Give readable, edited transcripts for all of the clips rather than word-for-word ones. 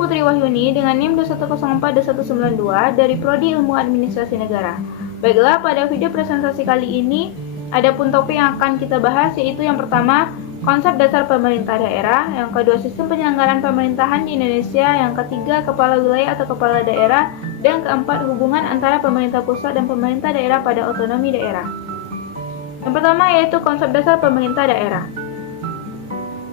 Putri Wahyuni dengan NIM 21042192 dari Prodi Ilmu Administrasi Negara. Baiklah, pada video presentasi kali ini ada pun topik yang akan kita bahas, yaitu yang pertama, konsep dasar pemerintah daerah, yang kedua, sistem penyelenggaraan pemerintahan di Indonesia, yang ketiga, kepala wilayah atau kepala daerah, dan keempat, hubungan antara pemerintah pusat dan pemerintah daerah pada otonomi daerah. Yang pertama yaitu konsep dasar pemerintah daerah.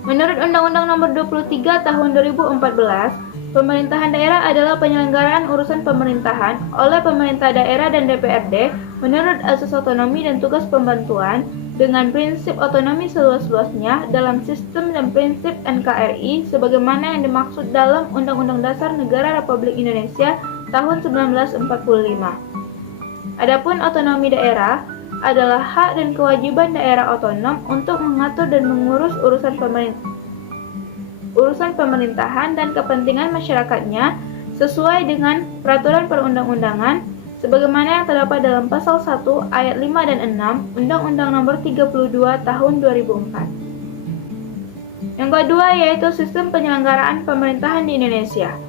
Menurut Undang-Undang Nomor 23 Tahun 2014, pemerintahan daerah adalah penyelenggaraan urusan pemerintahan oleh pemerintah daerah dan DPRD menurut asas otonomi dan tugas pembantuan dengan prinsip otonomi seluas-luasnya dalam sistem dan prinsip NKRI sebagaimana yang dimaksud dalam Undang-Undang Dasar Negara Republik Indonesia tahun 1945. Adapun otonomi daerah adalah hak dan kewajiban daerah otonom untuk mengatur dan mengurus urusan pemerintahan dan kepentingan masyarakatnya sesuai dengan peraturan perundang-undangan sebagaimana yang terdapat dalam pasal 1 ayat 5 dan 6 Undang-Undang Nomor 32 Tahun 2004. Yang kedua yaitu sistem penyelenggaraan pemerintahan di Indonesia.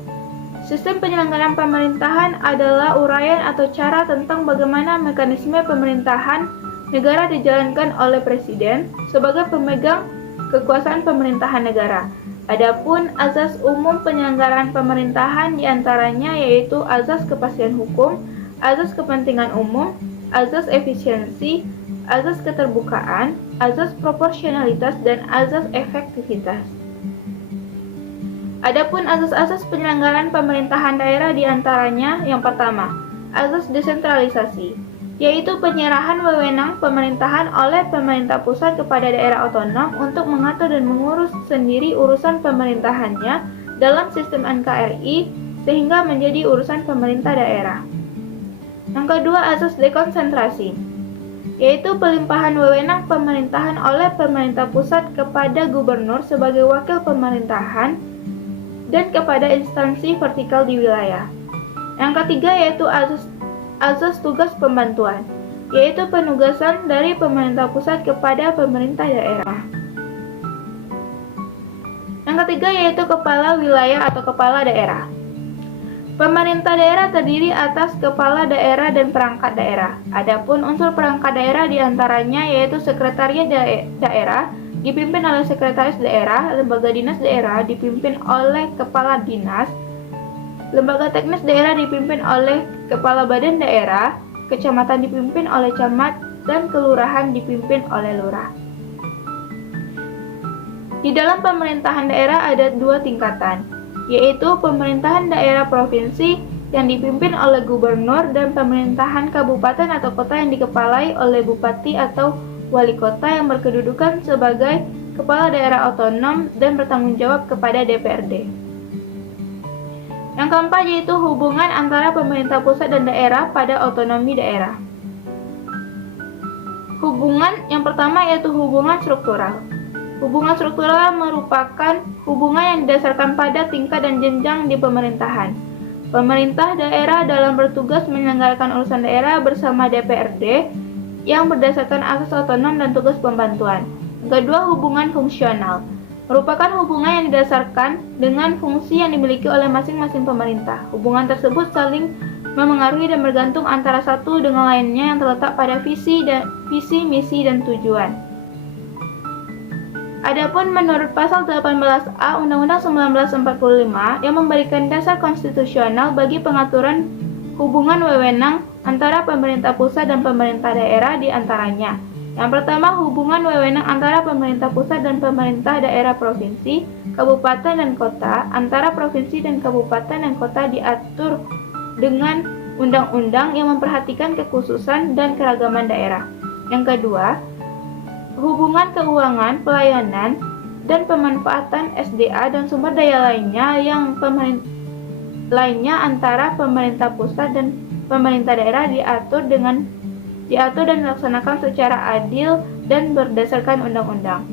Sistem penyelenggaraan pemerintahan adalah uraian atau cara tentang bagaimana mekanisme pemerintahan negara dijalankan oleh Presiden sebagai pemegang kekuasaan pemerintahan negara. Adapun azas umum penyelenggaraan pemerintahan diantaranya yaitu azas kepastian hukum, azas kepentingan umum, azas efisiensi, azas keterbukaan, azas proporsionalitas, dan azas efektivitas. Adapun azas-azas penyelenggaraan pemerintahan daerah diantaranya yang pertama, azas desentralisasi, yaitu penyerahan wewenang pemerintahan oleh pemerintah pusat kepada daerah otonom untuk mengatur dan mengurus sendiri urusan pemerintahannya dalam sistem NKRI sehingga menjadi urusan pemerintah daerah. Yang kedua, azas dekonsentrasi, yaitu pelimpahan wewenang pemerintahan oleh pemerintah pusat kepada gubernur sebagai wakil pemerintahan dan kepada instansi vertikal di wilayah. Yang ketiga yaitu azas tugas pembantuan, yaitu penugasan dari pemerintah pusat kepada pemerintah daerah. Yang ketiga yaitu kepala wilayah atau kepala daerah. Pemerintah daerah terdiri atas kepala daerah dan perangkat daerah. Adapun unsur perangkat daerah diantaranya yaitu sekretariat daerah, dipimpin oleh sekretaris daerah, lembaga dinas daerah dipimpin oleh kepala dinas, lembaga teknis daerah dipimpin oleh kepala badan daerah, kecamatan dipimpin oleh camat, dan kelurahan dipimpin oleh lurah. Di dalam pemerintahan daerah ada dua tingkatan, yaitu pemerintahan daerah provinsi yang dipimpin oleh gubernur dan pemerintahan kabupaten atau kota yang dikepalai oleh bupati atau wali kota yang berkedudukan sebagai kepala daerah otonom dan bertanggung jawab kepada DPRD. Yang keempat yaitu hubungan antara pemerintah pusat dan daerah pada otonomi daerah. Hubungan yang pertama yaitu hubungan struktural. Hubungan struktural merupakan hubungan yang didasarkan pada tingkat dan jenjang di pemerintahan. Pemerintah daerah dalam bertugas menyelenggarakan urusan daerah bersama DPRD yang berdasarkan asas otonom dan tugas pembantuan. Kedua, hubungan fungsional merupakan hubungan yang didasarkan dengan fungsi yang dimiliki oleh masing-masing pemerintah. Hubungan tersebut saling memengaruhi dan bergantung antara satu dengan lainnya yang terletak pada visi, misi, dan tujuan. Adapun menurut pasal 18A Undang-Undang 1945 yang memberikan dasar konstitusional bagi pengaturan hubungan wewenang antara pemerintah pusat dan pemerintah daerah diantaranya. Yang pertama, hubungan wewenang antara pemerintah pusat dan pemerintah daerah provinsi, kabupaten, dan kota, antara provinsi dan kabupaten dan kota diatur dengan undang-undang yang memperhatikan kekhususan dan keragaman daerah. Yang kedua, hubungan keuangan, pelayanan, dan pemanfaatan SDA dan sumber daya lainnya antara pemerintah pusat dan pemerintah daerah diatur dan dilaksanakan secara adil dan berdasarkan undang-undang.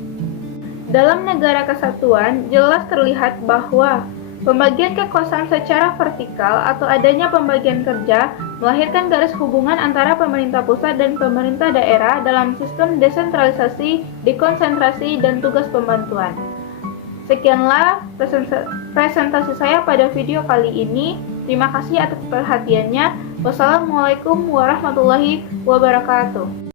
Dalam negara kesatuan, jelas terlihat bahwa pembagian kekuasaan secara vertikal atau adanya pembagian kerja melahirkan garis hubungan antara pemerintah pusat dan pemerintah daerah dalam sistem desentralisasi, dekonsentrasi, dan tugas pembantuan. Sekianlah presentasi saya pada video kali ini. Terima kasih atas perhatiannya. Wassalamualaikum warahmatullahi wabarakatuh.